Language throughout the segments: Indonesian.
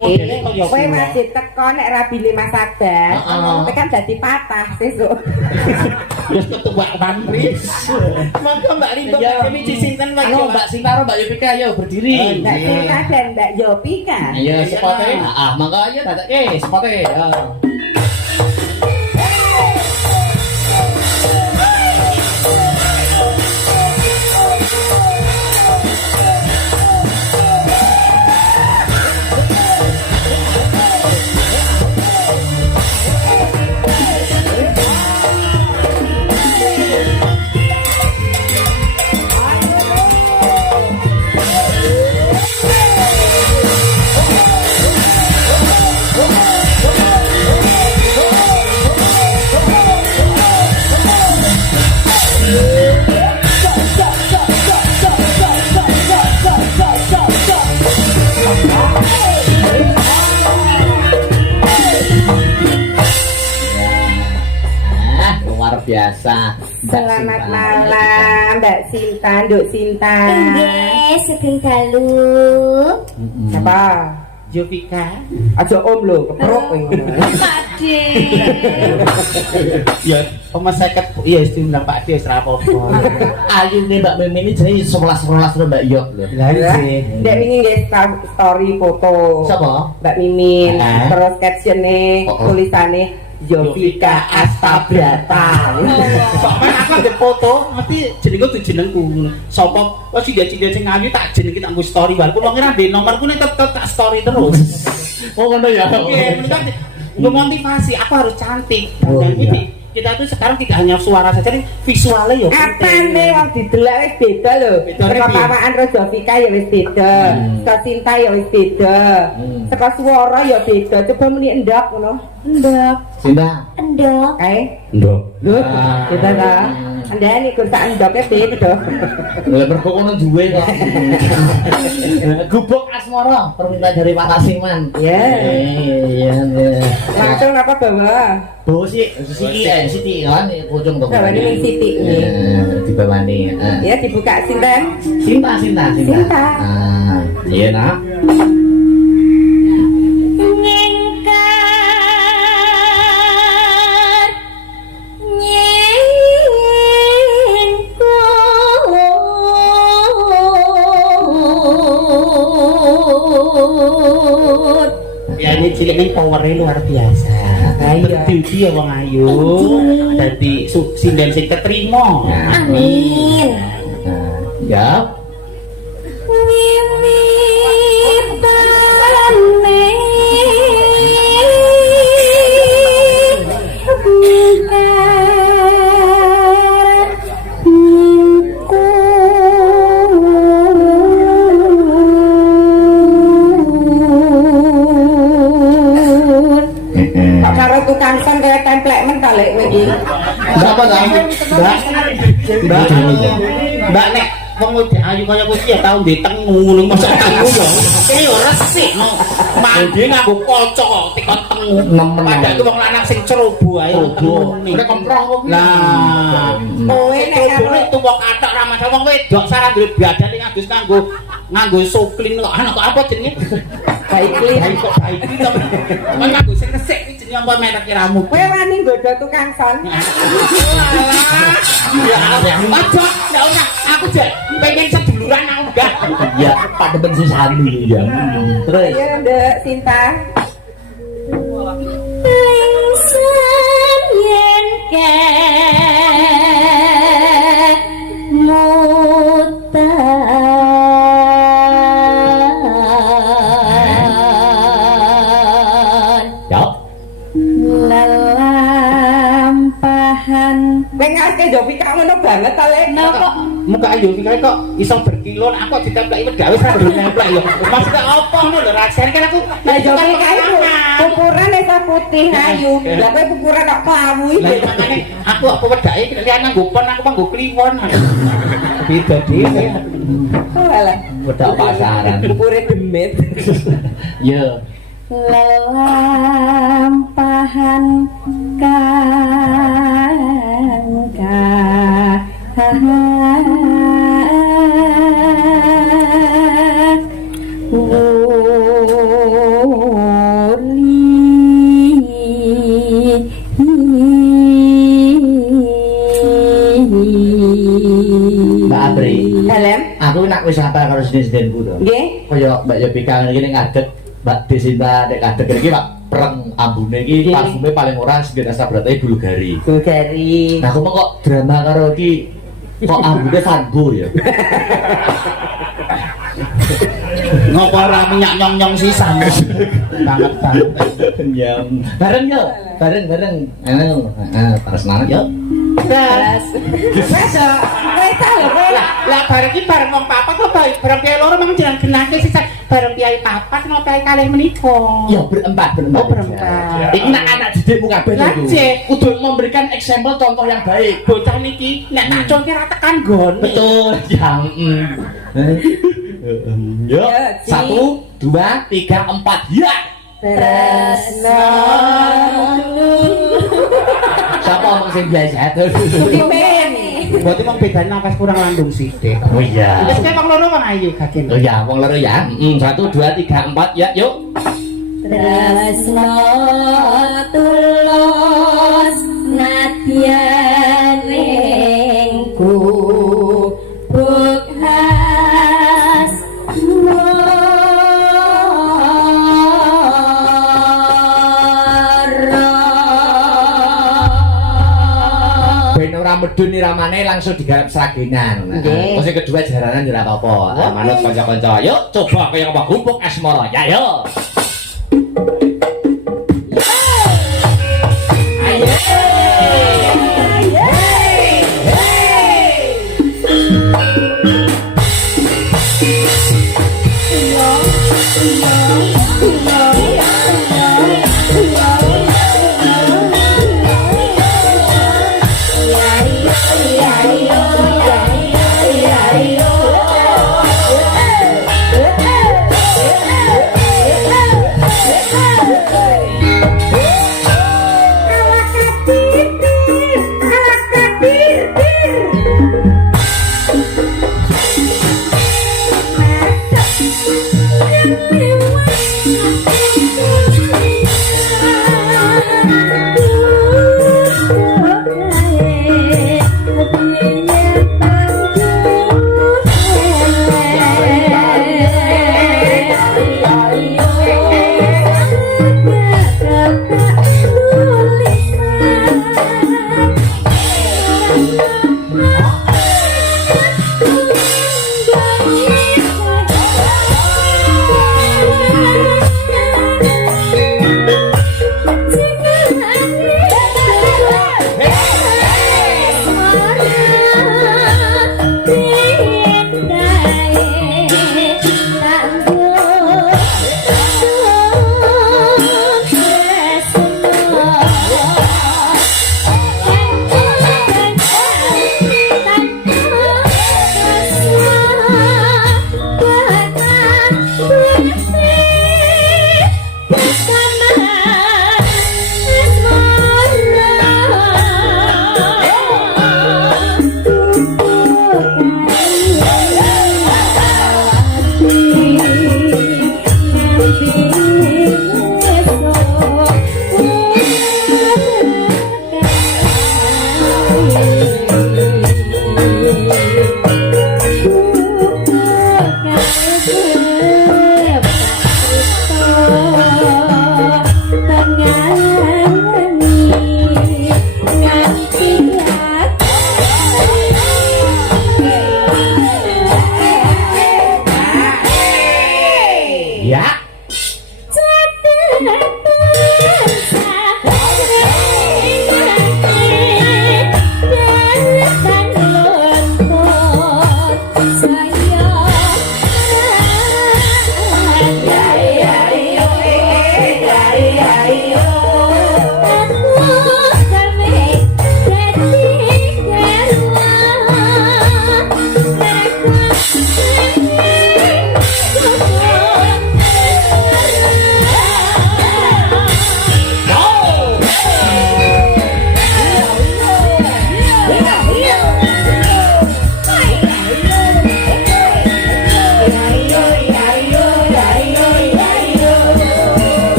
Kowe masih teko nek rabine Mas Akbar, tekan dadi patah sesuk. Wis ketuwak pantris. Monggo Mbak Rinto kami disinten Pak. Mbak Sinta Mbak Yopika ayo berdiri. Mbak Sinta dan Mbak Yopika. Iya, sepote. Monggo ayo dadekke sepote. Biasa. Selamat malam Mbak Sinta, Nduk Sinta. Nggih, sugeng dalu. Apa? Yopika. Aja om lho, keprok kowe ngono. Pakde. Ya, Oma 50 ya wis diundang Pak De wis ra apa-apa. Ayune Mbak Mimin ini jadi 11 lho Mbak Yok lho. Lah iki. Ndek wingi nggih story foto. Sapa? Mbak Mimin. Terus caption-e tulisane Yopika Astabrata. Kok men aku nggih foto, mesti jenengku tuh jenengku. Sapa kok cinda-cinda sing ayu tak jenenge tak nggo story wae. Kulo ngira ndek nomorku nek tetep tak story terus. Oh ngono ya. Oke, nggo motivasi aku harus cantik. Oh, Dan iya. ini kita itu sekarang tidak hanya suara saja nih, visualnya ya Apane wong didelok wis beda lho. Perkataan Ros Yopika ya wis beda. Saka Sinta ya wis beda. Saka swara ya beda. Coba muni endok ngono. Endok. Sinta. Endok. Kae. Ndok. Lho, beda ta? Andane kok sak endoknya beda. Lah mergo kono duwe kok. Gubuk asmara permintaan dari Pak Kasingman. Ya. Iya. Langsung apa bawa? Bawa Siti kan pocong to. Bawa ini Siti ini. Dibawani. Ya dibuka Sinten. Sinta. Sinta. Iya nak. ya ini cilik ini powernya luar biasa. Berdiri ya wong ayu. Dadi sinden sing ketrima. Amin. Ya. Karo tukang son kaya templek men kali iki. Berapa dah? Mbak nek wong udah ayu kaya kowe ya tau ndek tengu ngono mosok tengu ya. Kene yo resik no. Mangke nganggo kaca tekon tengu. Padahal ku wong lanang sing ceroboh ae tengu. Nek kemprong kok. Lah, Kowe nek karo tuwok atok ra masalah wong wedok saran duwe badan ning Agus nganggo soklin kok ana kok apa jenenge? baikli. Kok baikli to. Kok nganggo sing resik iki jenenge apa merek kiramu? Kowe wani nggodho tukang son. Ya, aja, ya ora. Aku jek pengen seduluran aku enggak. Ya, pada bensin sani ya. Terus. Ya Nduk Sinta. Lengsen yen ke mutan. Ya. Lelampahan. Kowe ngaske Yopika ngono banget ta, Lek. Napa? Muka ayu iki kok iso berkilon aku ditempelki wedhawe ora nempel ya. Maksudnya apa ngono lho rasane kan aku Lah Yopika itu ukuran esa putih ayu. Lah kowe ukuran kok klawu lah iki. makane aku apa wedake kalian nganggo pon aku nganggo kliwon. Beda dhewe. Oh alah. Wedak pasaran. Ukure demit. Ya. Lelampahan Lem. Aku nak wis hafal karo sinen-sinenku to. Nggih. Kaya Mbak Yopika ngene iki ning ngadeg Mbak Desinta nek ngadeg iki Pak pereng ambune iki Nggih. parfume paling ora sing sabrate Bulgari. Bulgari. Nah, aku kok drama karo iki kok ambune Vango ya. Ngopo ora minyak nyong-nyong sisan. Banget banget. Ya, bareng yo. Bareng. Terus nang yo. Terus. Wes lho kowe lah. Lah bareng iki bareng wong papat kok bareng piye loro mang jeneng genake sisan bareng piye papat napa piye kalih menika. Ya berempat. Oh, berempat. Iki nak anak didikmu kabeh Lah, itu. Cek. Kudu memberikan eksempel contoh yang baik. Bocah niki nek tak conke ra tekan gone. Betul. Ya. Yo. Ya, Ci. 1 2 3 4. Ya. Tresno. Siapa ngomong sing biasa tuh? Dipen. Berarti mong bedane nafas kurang lambung sithik. Oh iya. Wis kaya wong loro wong ayu kagen. Oh ya, wong loro ya. 1 2 3 4 ya, yuk. Tresno tulus nadyaningku buk has Ben ora medun iramane langsung digarap sragenan. Nggih. Terus yang kedua jaranan ora apa-apa. Manut kanca-kanca. Yuk coba kaya apa gubuk asmara. Ya yo.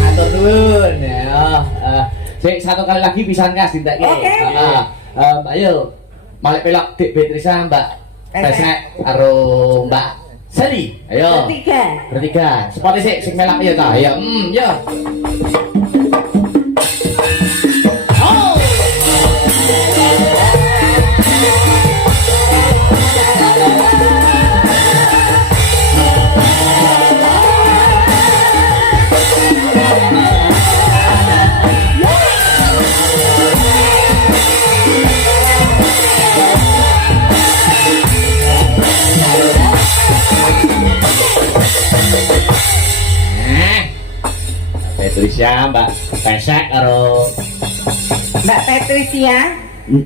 Matur nuwun ya. Sik satu kali lagi pisan kas dintekke. Oke. Mbak Yul. Malik pelok Dik Beatrice Mbak Pesek karo Mbak Seli. Ayo. Bertiga. Seperti sik melak ya ta. Ayo. Yo. Oh. Patricia, Mbak Pesek karo Mbak Patricia